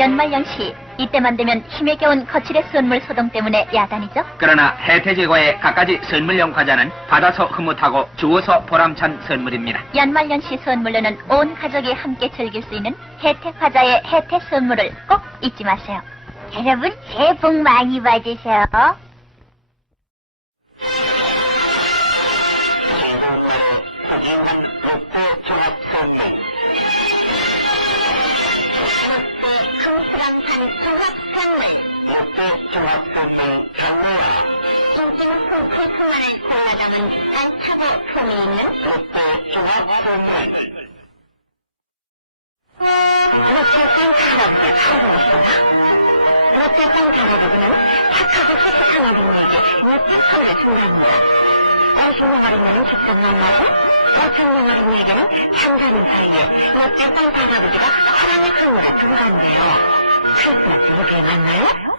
연말연시 이때만 되면 힘에 겨운 거칠의 선물 소동 때문에 야단이죠. 그러나 해태 제거의 갖가지 선물용 과자는 받아서 흐뭇하고 주워서 보람찬 선물입니다. 연말연시 선물로는 온 가족이 함께 즐길 수 있는 혜택 과자의 혜택 선물을 꼭 잊지 마세요. 여러분 새해 복 많이 받으세요. 종합선물 경우와 인증품 품품을 담아담은 비싼 초보품이 있는 국가 종합선물 그렇게 생각하다 보면 그렇게 생각하다 보면 착하고 솔직한 분들에게 못착한게 통합니다. 어르신의 말이면 직접 만나서 대통령의 우리들은 상당히 크게 어쨌든 사람들과 하나의 큰것 같은 건데요. 그것 이렇게 만나요?